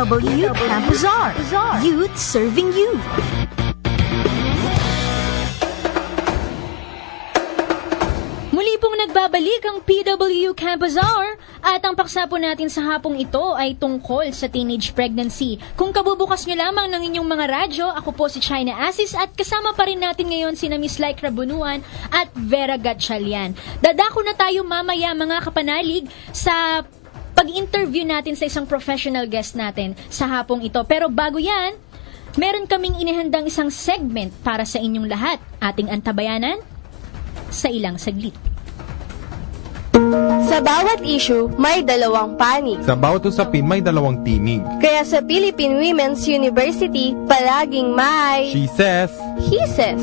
PW Camp Bazaar. Youth serving youth. Muli pong nagbabalik ang PW Camp Bazaar at ang paksa po natin sa hapong ito ay tungkol sa teenage pregnancy. Kung kabubukas nyo lamang ng inyong mga radyo, ako po si China Asis at kasama pa rin natin ngayon sina Miss Lycra Bunuan at Vera Gatchalian. Dadako na tayo mamaya mga kapanalig sa pag-interview natin sa isang professional guest natin sa hapong ito. Pero bago yan, meron kaming inihandang isang segment para sa inyong lahat. Ating antabayanan sa ilang saglit. Sa bawat issue, may dalawang panig. Sa bawat usapin, may dalawang tinig. Kaya sa Philippine Women's University, palaging may She says, he says.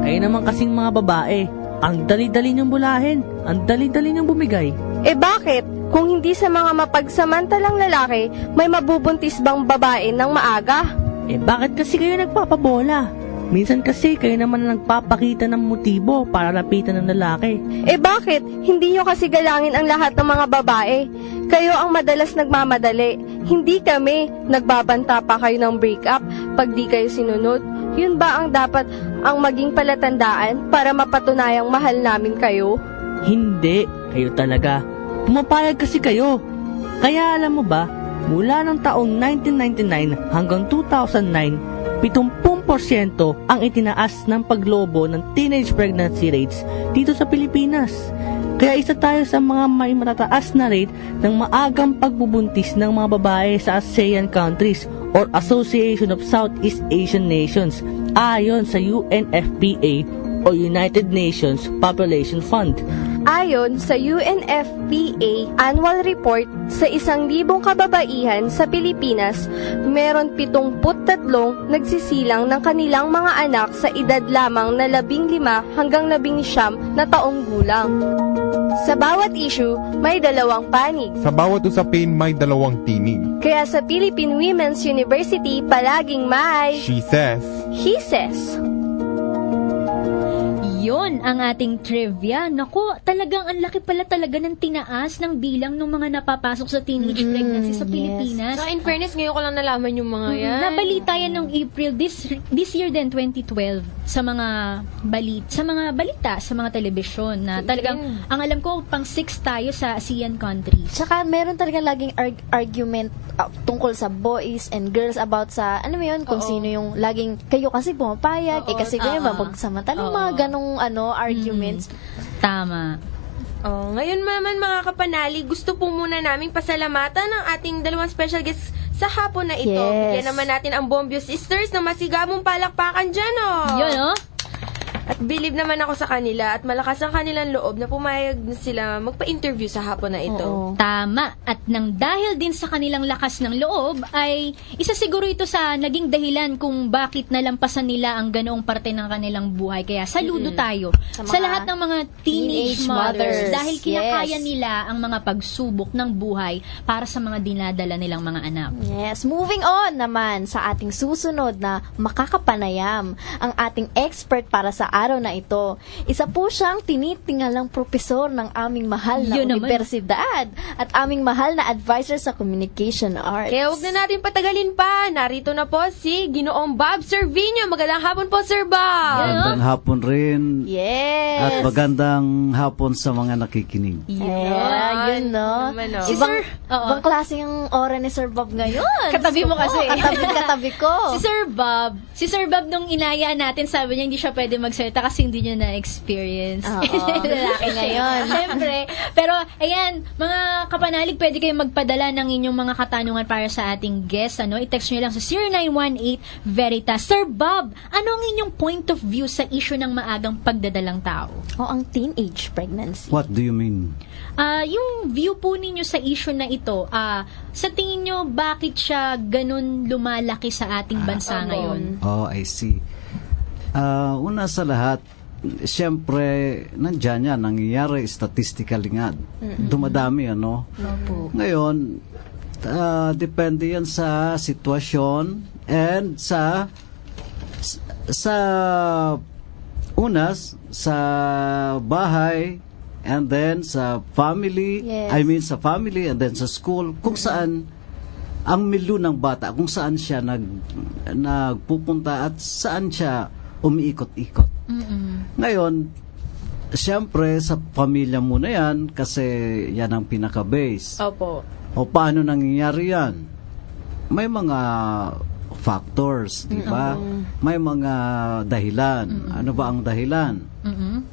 Kayo naman kasing mga babae, ang dali-dali niyong bulahin, ang dali-dali niyong bumigay. Eh bakit? Kung hindi sa mga mapagsamantalang lalaki, may mabubuntis bang babae ng maaga? Eh bakit kasi kayo nagpapabola? Minsan kasi kayo naman ang nagpapakita ng motibo para lapitan ng lalaki. Eh bakit? Hindi nyo kasi galangin ang lahat ng mga babae. Kayo ang madalas nagmamadali. Hindi kami. Nagbabanta pa kayo ng breakup pag di kayo sinunod. Yun ba ang dapat ang maging palatandaan para mapatunayang mahal namin kayo? Hindi, kayo talaga. Pumapayag kasi kayo. Kaya alam mo ba, mula ng taong 1999 hanggang 2009, 70% ang itinaas ng paglobo ng teenage pregnancy rates dito sa Pilipinas. Kaya isa tayo sa mga may matataas na rate ng maagang pagbubuntis ng mga babae sa ASEAN countries or Association of Southeast Asian Nations ayon sa UNFPA o United Nations Population Fund. Ayon sa UNFPA Annual Report, sa 1,000 kababaihan sa Pilipinas, meron 73 nagsisilang ng kanilang mga anak sa edad lamang na 15 hanggang 19 na taong gulang. Sa bawat issue, may dalawang panig. sa bawat usapin, may dalawang tinig. Kaya sa Philippine Women's University, palaging may She says, he says. Yon ang ating trivia. Naku, talagang ang laki pala talaga ng tinaas ng bilang ng mga napapasok sa teenage pregnancy sa Pilipinas. So, in fairness, ngayon ko lang nalaman yung mga yan. Nabalita yan noong April this year din 2012 sa mga balita sa mga telebisyon na talagang ang alam ko pang 6 tayo sa ASEAN countries. Tsaka meron talagang laging argument tungkol sa boys and girls about sa, ano mo yun, kung sino yung laging, kayo kasi pumapayag, kasi kayo mapagsamantalang mga ganong arguments. Tama. Ngayon naman mga kapanali, gusto po muna naming pasalamatan ng ating dalawang special guests sa hapon na ito. Yes. Bigyan naman natin ang Bombio Sisters na masigabong palakpakan dyan, Yun, oh. At believe naman ako sa kanila at malakas ang kanilang loob na pumayag na sila magpa-interview sa hapon na ito. Oo. Tama. At nang dahil din sa kanilang lakas ng loob, ay isa siguro ito sa naging dahilan kung bakit nalampasan nila ang ganoong parte ng kanilang buhay. Kaya saludo tayo Sa sa mga lahat ng mga teenage teenage mothers. mothers. Dahil kinakaya Yes. nila ang mga pagsubok ng buhay para sa mga dinadala nilang mga anak. Yes, moving on naman sa ating susunod na makakapanayam, ang ating expert para sa araw na ito. Isa po siyang tinitingalang propesor ng aming mahal na Yun naman. universidad at aming mahal na advisor sa communication arts. Kaya huwag na natin patagalin pa. Narito na po si Ginoong Bob Servino. Magandang hapon po, Sir Bob. Magandang hapon rin. Yes. At magandang hapon sa mga nakikinig. Yeah, yun, no? Naman, no? Si Ibang, Sir, oo. ibang klase yung aura ni Sir Bob ngayon. Katabi mo kasi. Katabi ko. Si Sir Bob nung inayaan natin, sabi niya hindi siya pwede magsalita kasi hindi niya na-experience. Oo. Lalaki ngayon. Siyempre. Pero, ayan, mga kapanalig, pwede kayong magpadala ng inyong mga katanungan para sa ating guest. I-text nyo lang sa 0918-VERITAS. Sir Bob, ano ang inyong point of view sa issue ng maagang pagdadalang tao? O ang teenage pregnancy. What do you mean? Yung view po ninyo sa issue na ito, sa tingin nyo, bakit siya ganun lumalaki sa ating bansa ngayon? Oh, I see. Una sa lahat, siyempre, nandyan yan, nangyayari statistically nga. Dumadami, ano? Ngayon, depende yan sa sitwasyon and sa unas, sa bahay, and then sa family, Yes. I mean sa family and then sa school, kung saan ang milyo ng bata, kung saan siya nagpupunta at saan siya umiikot-ikot. Ngayon, siyempre sa pamilya muna yan kasi yan ang pinaka-base. Opo. O paano nangyayari yan? May mga factors, di ba? May mga dahilan. Ano ba ang dahilan?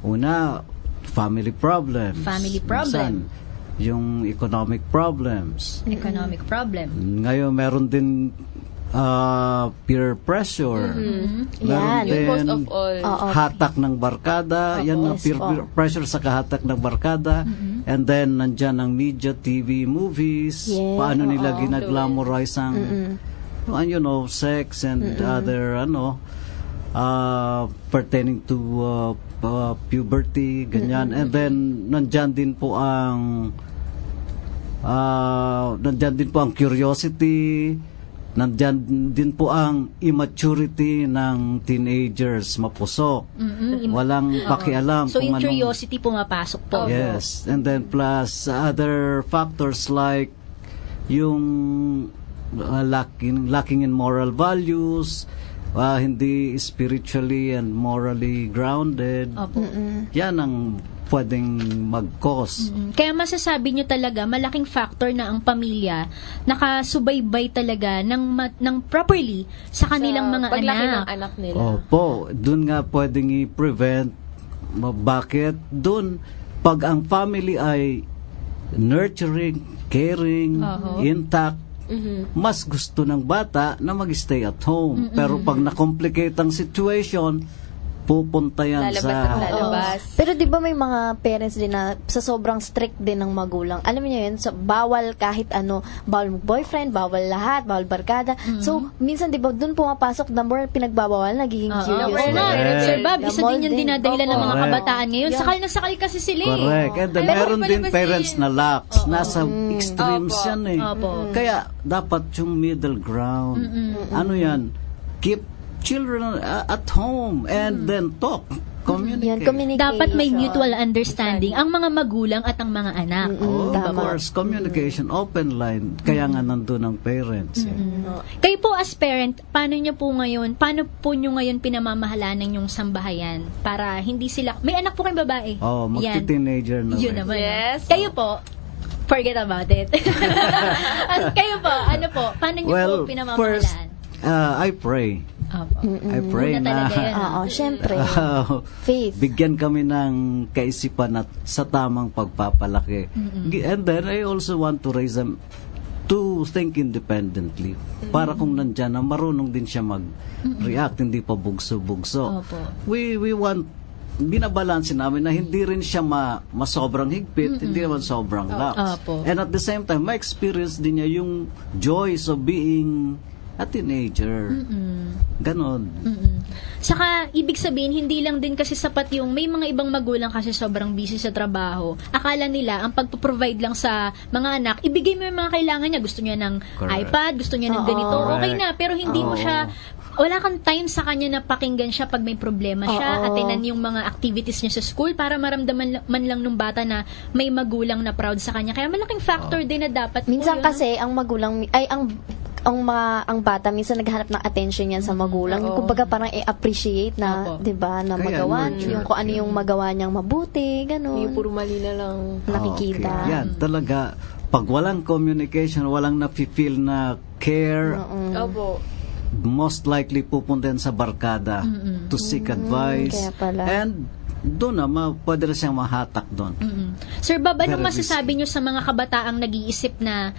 Una, family problems. Family problem. Minsan, yung economic problems. Economic problem. Ngayon, meron din peer pressure. Meron Yan. din Most of all. Oo. hatak ng barkada. Yan ang peer pressure sa kahatak ng barkada. And then, nandyan ang media, TV, movies. Yes. Paano nila ginaglamorize ang sex and other pertaining to puberty, ganyan. And then, nandyan din po ang curiosity, nandyan din po ang immaturity ng teenagers, mapusok. Walang pakialam So kung yung anong... curiosity pumapasok po. Yes, and then plus other factors like yung lacking in moral values, hindi spiritually and morally grounded. Opo. Yan ang pwedeng mag-cause. Kaya masasabi nyo talaga, malaking factor na ang pamilya nakasubaybay talaga ng properly sa kanilang mga paglaki anak. ng anak nila. Opo, dun nga pwedeng i-prevent. Bakit? Dun, pag ang family ay nurturing, caring, intact, mas gusto ng bata na mag-stay at home. Pero pag na-complicate ang situation, pupunta yan Lalabas sa... at lalabas. Pero di ba may mga parents din na sa sobrang strict din ng magulang. Alam niyo yun, so, bawal kahit ano, bawal boyfriend, bawal lahat, bawal barkada. So, minsan di ba doon pumapasok, the more pinagbabawal, nagiging curious. Oo nga. Correct. Sir Bob, isa din yung dinadahilan ng mga Correct. kabataan ngayon. Sakal na sakal kasi sila eh. Correct. And then, Alam mo, meron din palabas parents din. na lax. Nasa extremes Opo. yan eh. Opo. Kaya, dapat yung middle ground. Ano yan? Keep children at home and then talk. Yan, Communicate. communication. Dapat may mutual understanding ang mga magulang at ang mga anak. Oh, of Tama. course, communication, open line. Kaya nga nandun ang parents. eh. Kayo po as parent, paano po nyo ngayon pinamamahalan yung sambahayan para hindi sila, may anak po kayong babae. Oh, Yan. magti-teenager na. Yun rin. naman. Yes. Kayo po, forget about it. Kayo po, ano po, paano nyo Well, po pinamamahalaan? first, I pray. Opo. I pray Una talaga yun. Oo, syempre. Faith. Bigyan kami ng kaisipan at sa tamang pagpapalaki. And then, I also want to raise them to think independently. Para kung nandyan na marunong din siya mag-react, hindi pa bugso-bugso. Opo. We want, binabalansin namin na hindi rin siya masobrang higpit, hindi naman sobrang lax. Opo. And at the same time, ma-experience din niya yung joys of being a teenager. Ganon. Saka, ibig sabihin, hindi lang din kasi sapat yung, may mga ibang magulang kasi sobrang busy sa trabaho. Akala nila, ang pagpo-provide lang sa mga anak, ibigay mo yung mga kailangan niya. Gusto niya ng Correct. iPad, gusto niya ng ganito, okay Correct. na. Pero hindi mo Oo. siya, wala kang time sa kanya na pakinggan siya pag may problema siya, atinan yung mga activities niya sa school para maramdaman man lang nung bata na may magulang na proud sa kanya. Kaya malaking factor din na dapat po Minsan yun. kasi ang magulang ang bata minsan naghahanap ng attention yan sa magulang. Yung kumbaga parang i-appreciate na, Opo. 'di ba, na Kaya magawa nurture. yung kung ano yung magawa niyang mabuti, Hindi ganun. puro mali na lang. Nakikita. Okay. Yan, talaga, pag walang communication, walang nafe-feel na care, Opo. most likely pupunta yan sa barkada to seek advice. Kaya pala. And doon na, pwede na siyang mahatak doon. Sir Bob, anong Very masasabi niyo sa mga kabataang nag-iisip na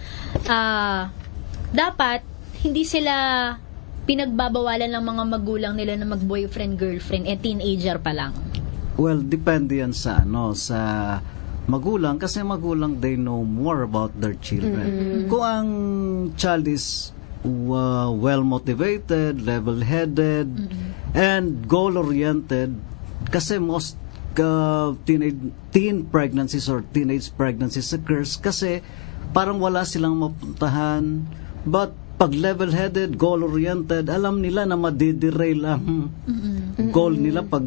dapat hindi sila pinagbabawalan ng mga magulang nila na mag-boyfriend, girlfriend, teenager pa lang? Well, depende yan sa magulang kasi magulang they know more about their children. Kung ang child is well motivated, level-headed, and goal-oriented, kasi most teen pregnancies or teenage pregnancies occurs kasi parang wala silang mapuntahan, but pag level-headed, goal-oriented, alam nila na madiderail ang goal nila pag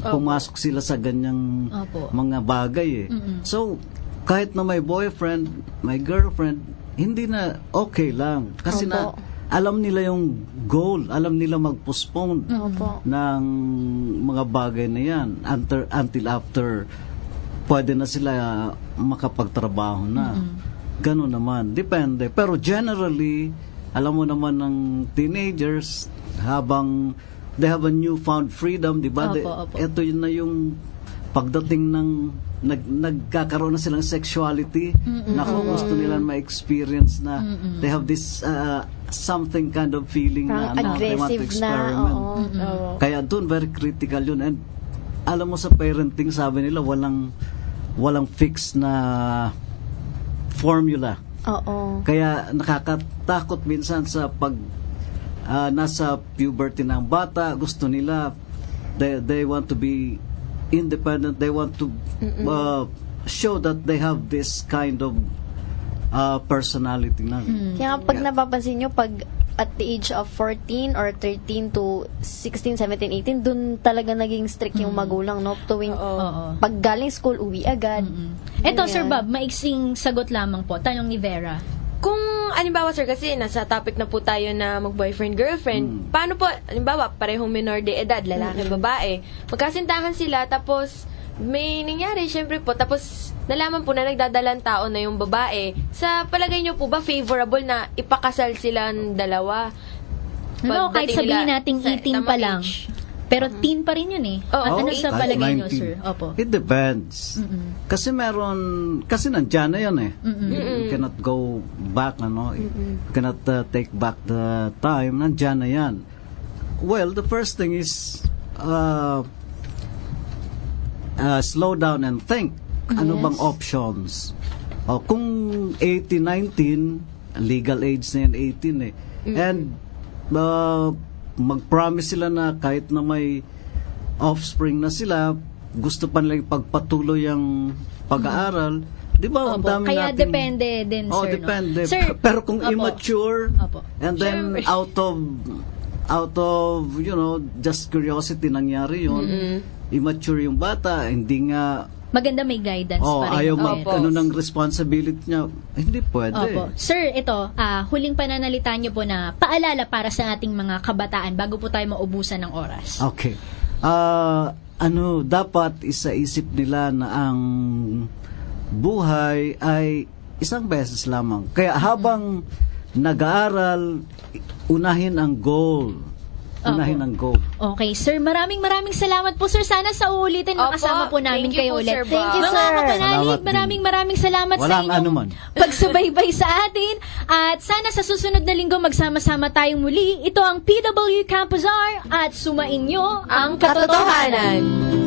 pumasok sila sa ganyang Opo. mga bagay eh. So, kahit na may boyfriend, may girlfriend, hindi na okay lang. Kasi na Opo. alam nila yung goal, alam nila mag-postpone Opo. ng mga bagay na yan until after pwede na sila makapagtrabaho na. Ganun naman. Depende. Pero generally, alam mo naman ng teenagers, habang they have a newfound freedom, di ba? Opo. Ito yun na yung pagdating ng nagkakaroon na silang sexuality. Naku, gusto nila ma-experience na they have this something kind of feeling Parang na they want to aggressive na. experiment. Oo. Kaya doon very critical yun. And alam mo sa parenting, sabi nila walang fix na formula. Oo. Kaya nakakatakot minsan sa pag nasa puberty ng bata, gusto nila they want to be independent, they want to show that they have this kind of personality na. Kaya nga pag napapansin nyo, pag at the age of 14 or 13 to 16, 17, 18, dun talaga naging strict yung magulang, no? Tuwing Oo. pag galing school, uwi agad. Eto, Ganyan. Sir Bob, maiksing sagot lamang po. Tanong ni Vera. Kung, alimbawa sir, kasi nasa topic na po tayo na mag-boyfriend-girlfriend, paano po, alimbawa, parehong minor de edad, lalaki, babae, magkasintahan sila, tapos may nangyari, syempre po, tapos nalaman po na nagdadalang tao na yung babae, sa palagay nyo po ba favorable na ipakasal silang dalawa? No, kahit Pagdating sabihin nila nating sa 18 pa tamang lang. age. Pero teen pa rin yun eh. Oo, Ano okay. sa Kahit palagay nyo, 19. sir? Opo. It depends. Kasi nandyan na yan eh. You cannot go back, ano. You cannot take back the time. Nandyan na yan. Well, the first thing is slow down and think. Ano bang options? Kung 18, 19, legal age na yan, 18 eh. And mag-promise sila na kahit na may offspring na sila, gusto pa nila pagpatuloy ang pag-aaral. Di ba? Ang Opo. dami Kaya nating- depende din, Oh, sir. No? depende. Sir, Pero kung opo. immature, Opo. and then out of, just curiosity nangyari yun, immature yung bata, hindi nga, Maganda may guidance pa rin. ayaw Okay. ng responsibility niya, hindi pwede. Opo. Sir, ito, huling pananalita niyo po na paalala para sa ating mga kabataan bago po tayo maubusan ng oras. Okay. Dapat isaisip nila na ang buhay ay isang beses lamang. Kaya habang nag-aaral, unahin ang goal. Unahin ang goal. Okay, sir, maraming salamat po, sir. Sana sa uulitin Opo. makasama po namin Thank you kayo po, ulit. Sir Bob. Thank you, Mga sir. kapanalig, Salamat din. maraming salamat sa Walang inyong anuman. pagsubaybay sa atin. At sana sa susunod na linggo magsama-sama tayong muli. Ito ang PW Campus R at sumainyo ang katotohanan.